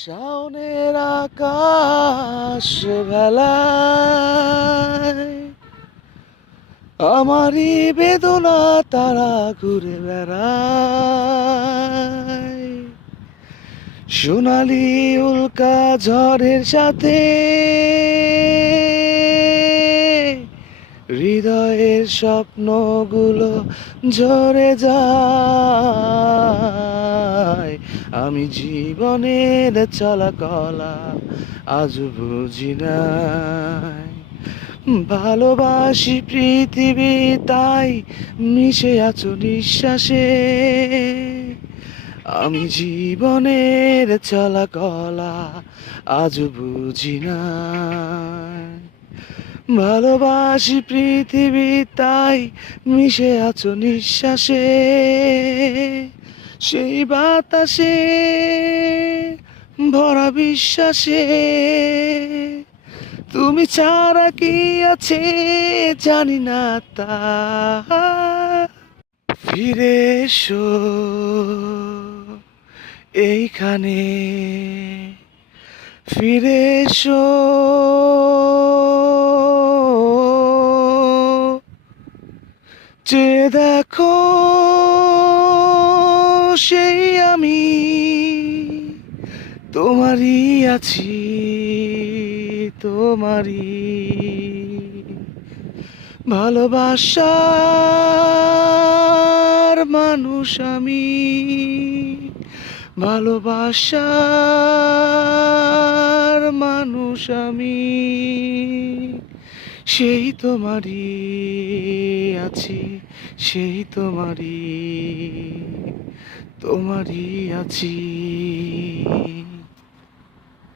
শাওনের আকাশ ভেলায় আমারই বেদনা তারা ঘুরে বেড়ায়। সোনালি উল্কা ঝড়ের সাথে হৃদয়ের স্বপ্নগুলো ঝরে যায়। আমি জীবনের চলা কলা আজ বুঝি নাই। ভালোবাসি পৃথিবী তাই মিশে আছো নিঃশ্বাসে। আমি জীবনের চলা কলা আজ বুঝি নাই। ভালোবাসি পৃথিবী তাই মিশে আছো নিঃশ্বাসে। সেই বাতাসে ভরা বিশ্বাসে তুমি ছাড়া কি আছে জানি না তা। ফিরে এসো এইখানে, ফিরে এসো যে দেখো সেই আমি তোমারই আছি, তোমারই ভালোবাসার মানুষ আমি, ভালোবাসার মানুষ আমি। সেই তোমারই আছি, সেই তোমারই, তোমারই আছি।